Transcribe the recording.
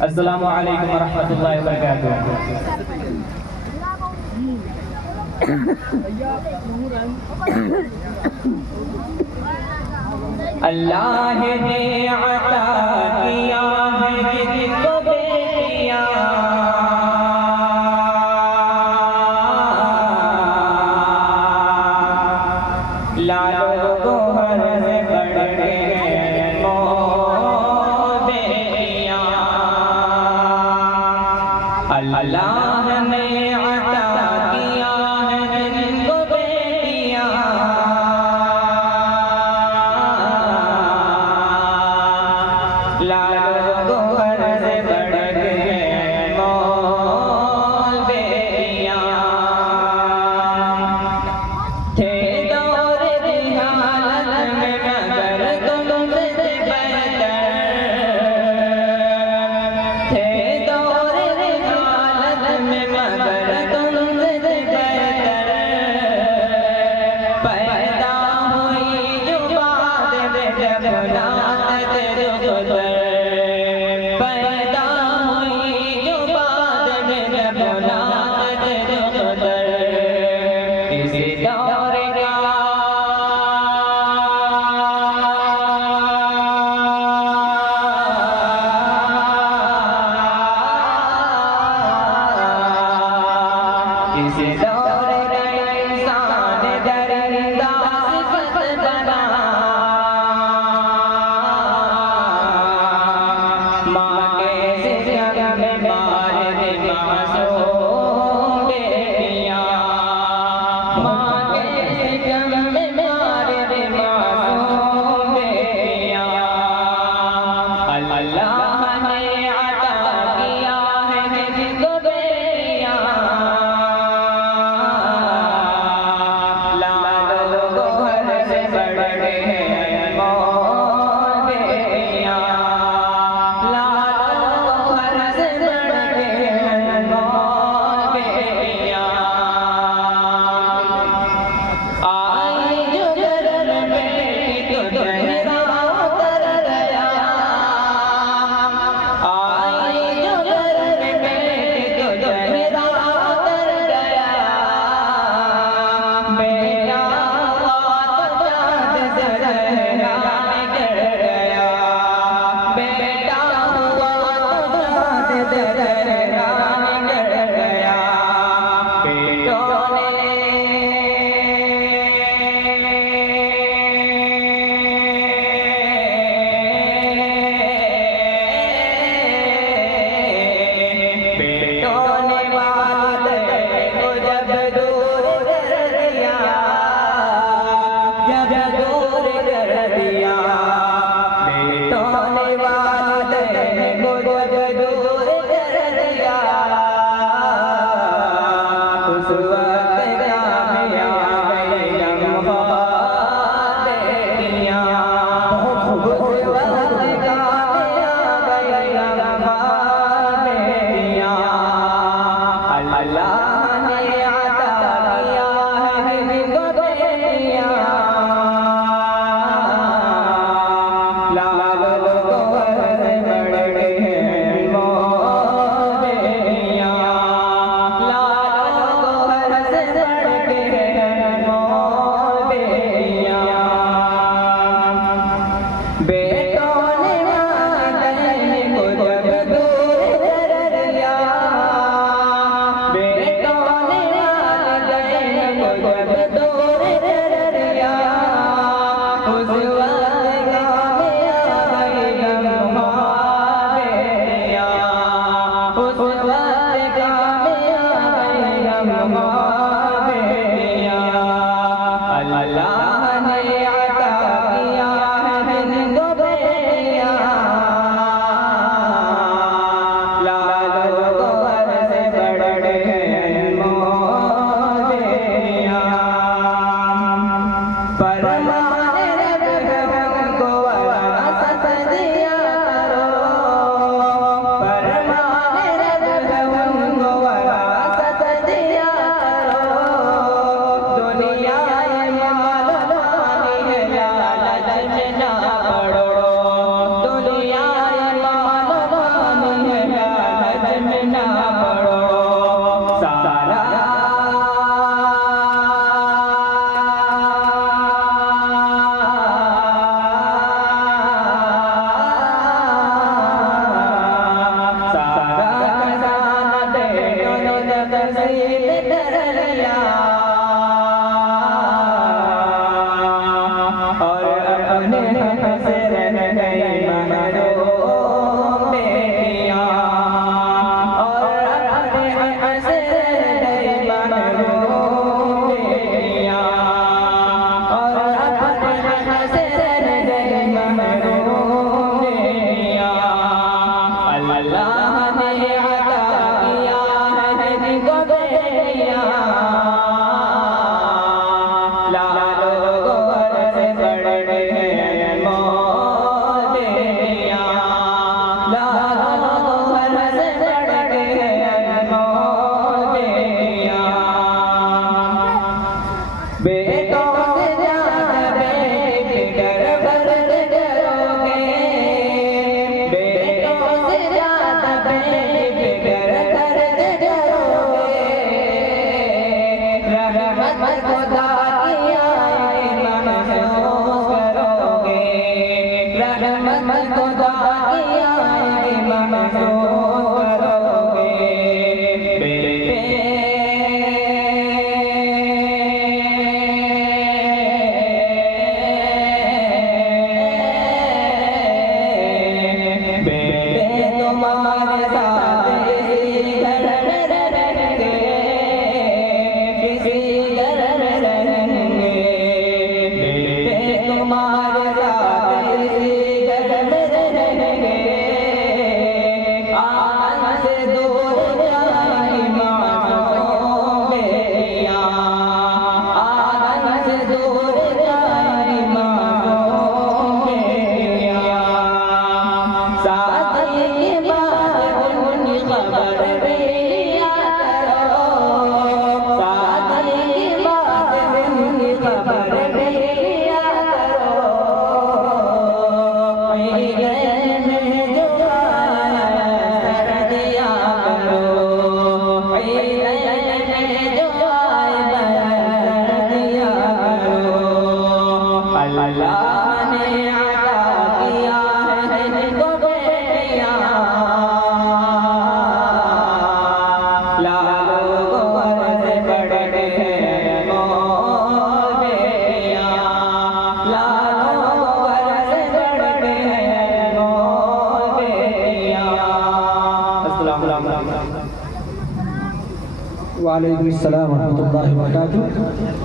अस्सलामु अलैकुम वरहमतुल्लाहि वबरकातुह। अल्लाह ने अता किया है जिसको बेटियां, लालो गोहर से बढ़ के बेटियां। अल्लाह ने अता किया है जिसको बेटियां, लालो गोहर से बढ़ के बेटियां। थे दौर दी हालत में मगर तुमसे बेहतर, थे दौर दी हालत में मगर तुमसे बेहतर। पैदा हुई जो बाद में जब नात जो गुजर, पैदा हुई जो बाद में जब नात जो गुजर। इस दौर का इस दौर का इंसान दरिंदा सिफत बना, माँ के सिस्टम में मार दे मासूम बेटियां, माँ के सिस्टम में मार दे मासूम बेटियां। अल्लाह ने अता किया है जिसको बेटियां, लालो गोहर से बढ़ के बेटियां, लालो गोहर से बढ़ के बेटियां। आई जो घर में तो चेहरा उतर गया, आई जो घर में तो चेहरा उतर गया। बेटा हुआ तो चाँद से चेहरा निकल गया, बेटा हुआ तो चाँद से चेहरा निकल गया। बेटों ने वादे को जब दूर कर दिया, जब दूर कर दिया। बेटों ने वादे को जब दूर कर दिया, उस वक्त कामयाब गई बेटियां, उस वक्त कामयाब गई बेटियां। अल्लाह ने अता किया है जिसको बेटियां, लालो गोहर लालों बरस बढ़ के अनमोल बेटियां, बेटों से ज्यादा बेटे डर भर डरोगे, बेटों से ज्यादा बेटे डर कर डरोगे, रहमत खुदा की आएगी महसूस करोगे, रहमत खुदा की आएगी महसूस करोगे। बेटे तुम्हारे साथ इसी घर में रहेंगे, किसी घर में रहेंगे, बेटे तुम्हारे साथ इसी घर में रहेंगे, आंगन से दूर जाएंगी मासूम बेटियां, आंगन से दूर जाएंगी मासूम बेटियां, शादी के बाद उनकी खबर भी लिया करो, शादी के बाद उनकी खबर भी लिया करो, ईद में जो आया सर दिया करो, ईद में जो आया सर दिया करो, अल्लाह ने अता किया है इनको बेटियां, लालों बरस बढ़ के अनमोल बेटियां, लालों बरस बढ़ के अनमोल बेटियां। अस्सलाम वालेकुम। वालेकुम अस्सलाम व रहमतुल्लाहि व बरकातुहू।